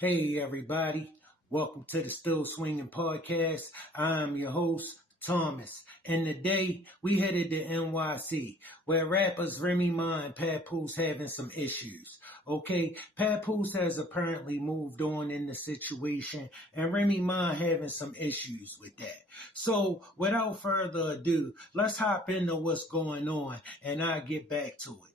Hey, everybody. Welcome to the Still Swinging Podcast. I'm your host, Thomas. And today we headed to NYC, where rappers Remy Ma and Papoose having some issues. Okay, Papoose has apparently moved on in the situation, and Remy Ma having some issues with that. So, without further ado, let's hop into what's going on, and I'll get back to it.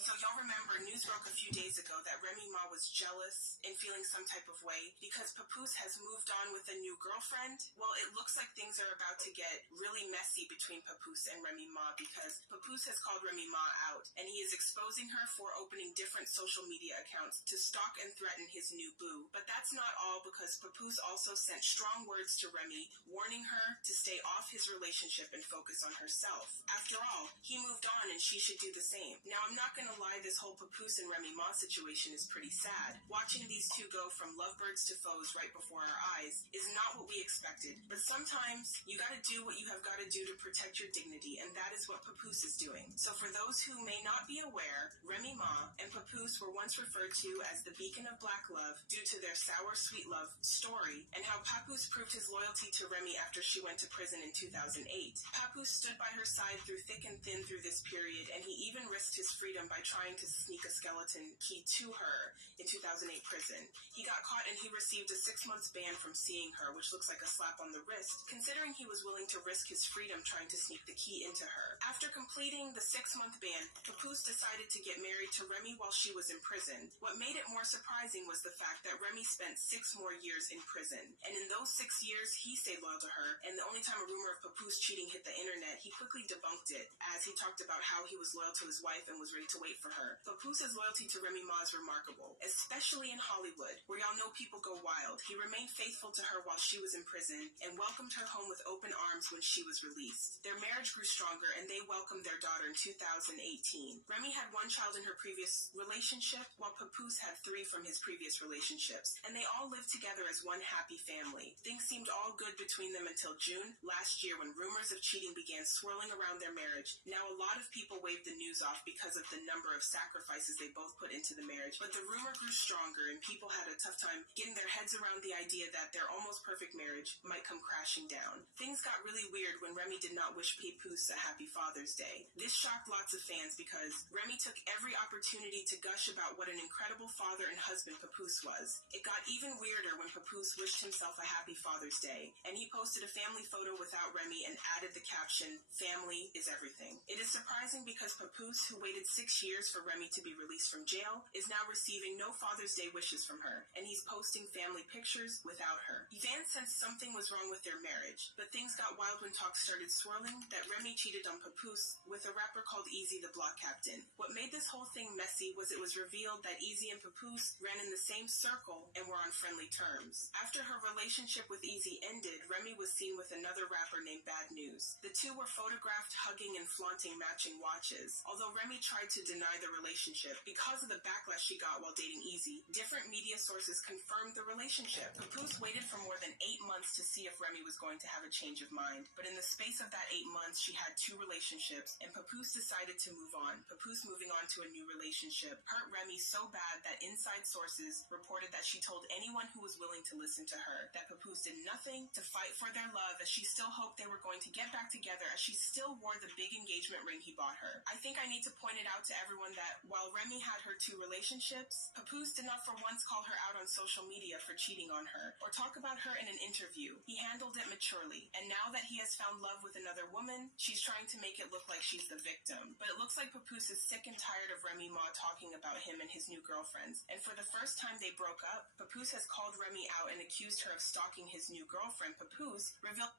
So y'all remember news broke a few days ago that Remy Ma was jealous and feeling some type of way because Papoose has moved on with a new girlfriend. Well, it looks like things are about to get really messy between Papoose and Remy Ma because Papoose has called Remy Ma out and he is exposing her for opening different social media accounts to stalk and threaten his new boo. But that's not all because Papoose also sent strong words to Remy, warning her to stay off his relationship and focus on herself. After all, he moved on and she should do the same. Now, I'm not gonna lie, this whole Papoose and Remy Ma situation is pretty sad. Watching these two go from lovebirds to foes right before our eyes is not what we expected. But sometimes you gotta do what you have gotta do to protect your dignity, and that is what Papoose is doing. So for those who may not be aware, Remy Ma and Papoose were once referred to as the beacon of black love due to their sour sweet love story and how Papoose proved his loyalty to Remy after she went to prison in 2008. Papoose stood by her side through thick and thin through this period, and he even risked his freedom by trying to sneak a skeleton key to her in 2008 prison. He got caught and he received a 6-month ban from seeing her, which looks like a slap on the wrist, considering he was willing to risk his freedom trying to sneak the key into her. After completing the 6-month ban, Papoose decided to get married to Remy while she was in prison. What made it more surprising was the fact that Remy spent 6 more years in prison, and in those 6 years, he stayed loyal to her, and the only time a rumor of Papoose cheating hit the internet, he quickly debunked it, as he talked about how he was loyal to his wife and was ready to wait for her. Papoose's loyalty to Remy Ma is remarkable, especially in Hollywood, where y'all know people go wild. He remained faithful to her while she was in prison and welcomed her home with open arms when she was released. Their marriage grew stronger and they welcomed their daughter in 2018. Remy had 1 child in her previous relationship, while Papoose had 3 from his previous relationships, and they all lived together as one happy family. Things seemed all good between them until June last year when rumors of cheating began swirling around their marriage. Now, a lot of people waved the news off because of the number of sacrifices they both put into the marriage, but the rumor grew stronger and people had a tough time getting their heads around the idea that their almost perfect marriage might come crashing down. Things got really weird when Remy did not wish Papoose a happy Father's Day. This shocked lots of fans because Remy took every opportunity to gush about what an incredible father and husband Papoose was. It got even weirder when Papoose wished himself a happy Father's Day, and he posted a family photo without Remy and added the caption, "Family is everything." It is surprising because Papoose, who waited 6 years for Remy to be released from jail, is now receiving no Father's Day wishes from her, and he's posting family pictures without her. Fans sensed something was wrong with their marriage, but things got wild when talks started swirling that Remy cheated on Papoose with a rapper called Easy the Block Captain. What made this whole thing messy was it was revealed that Easy and Papoose ran in the same circle and were on friendly terms. After her relationship with Easy ended, Remy was seen with another rapper named Bad News. The two were photographed hugging and flaunting matching watches. Although Remy tried to deny the relationship because of the backlash she got while dating Easy, different media sources confirmed the relationship. Papoose waited for more than 8 months to see if Remy was going to have a change of mind, but in the space of that 8 months, she had 2 relationships, and Papoose decided to move on. Papoose moving on to a new relationship hurt Remy so bad that inside sources reported that she told anyone who was willing to listen to her that Papoose did nothing to fight for their love, as she still hoped they were going to get back together, as she still wore the big engagement ring he bought her. I think I need to point it out to everyone that while Remy had her 2 relationships, Papoose did not for once call her out on social media for cheating on her or talk about her in an interview. He handled it maturely, and now that he has found love with another woman, she's trying to make it look like she's the victim. But it looks like Papoose is sick and tired of Remy Ma talking about him and his new girlfriends, and for the first time they broke up, Papoose has called Remy out and accused her of stalking his new girlfriend. Papoose revealed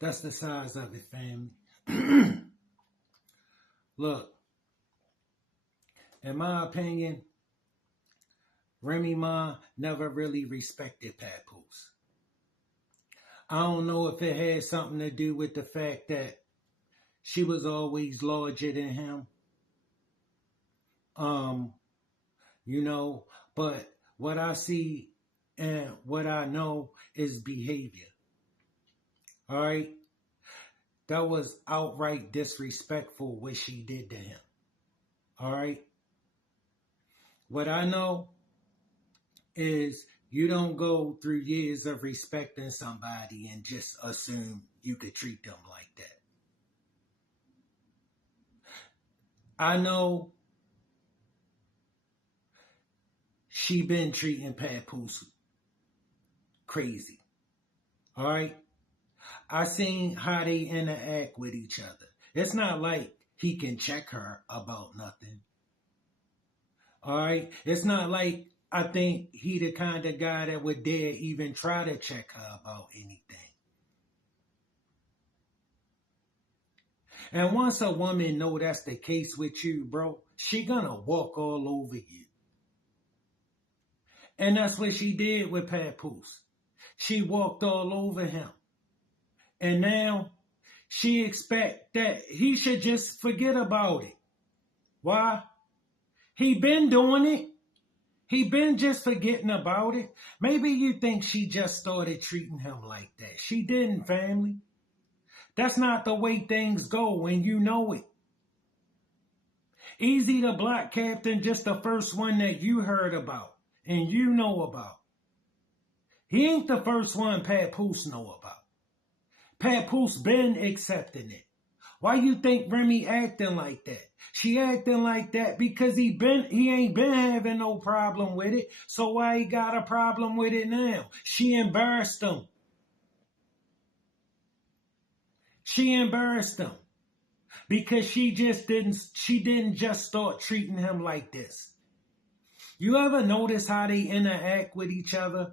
That's the size of it, family. Look, in my opinion, Remy Ma never really respected Papoose. I don't know if it had something to do with the fact that she was always larger than him. But what I see and what I know is behavior. All right? That was outright disrespectful what she did to him. All right? What I know is you don't go through years of respecting somebody and just assume you could treat them like that. I know she been treating Papoose crazy. All right? I seen how they interact with each other. It's not like he can check her about nothing. All right? It's not like I think he the kind of guy that would dare even try to check her about anything. And once a woman know that's the case with you, bro, she gonna walk all over you. And that's what she did with Papoose. She walked all over him. And now she expect that he should just forget about it. Why? He been doing it. He been just forgetting about it. Maybe you think she just started treating him like that. She didn't, family. That's not the way things go, and you know it. Easy the Black Captain, just the first one that you heard about and you know about. He ain't the first one Papoose know about. Papoose been accepting it. Why you think Remy acting like that? She acting like that because he ain't been having no problem with it. So why he got a problem with it now? She embarrassed him. She embarrassed him because she didn't just start treating him like this. You ever notice how they interact with each other?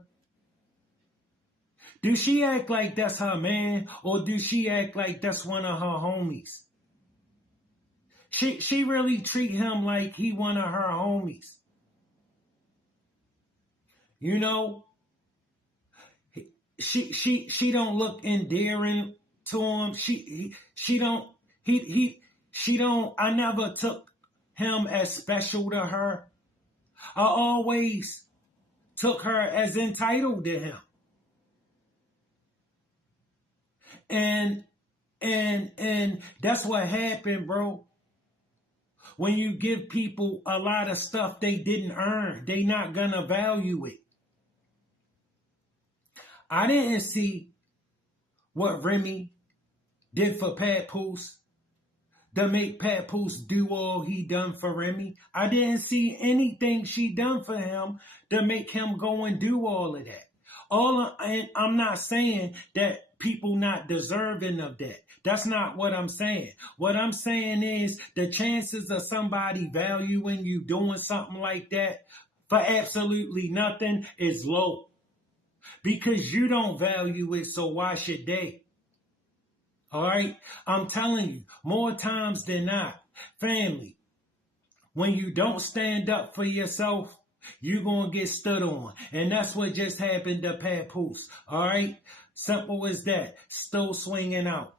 Do she act like that's her man, or do she act like that's one of her homies? She really treat him like he one of her homies. You know, she don't look endearing to him. I never took him as special to her. I always took her as entitled to him. And that's what happened, bro. When you give people a lot of stuff they didn't earn, they not gonna value it. I didn't see what Remy did for Papoose to make Papoose do all he done for Remy. I didn't see anything she done for him to make him go and do all of that. And I'm not saying that people not deserving of that. That's not what I'm saying. What I'm saying is the chances of somebody valuing you doing something like that for absolutely nothing is low. Because you don't value it, so why should they? All right? I'm telling you, more times than not, family, when you don't stand up for yourself, you're going to get stood on. And that's what just happened to Papoose. All right? Simple as that. Still swinging out.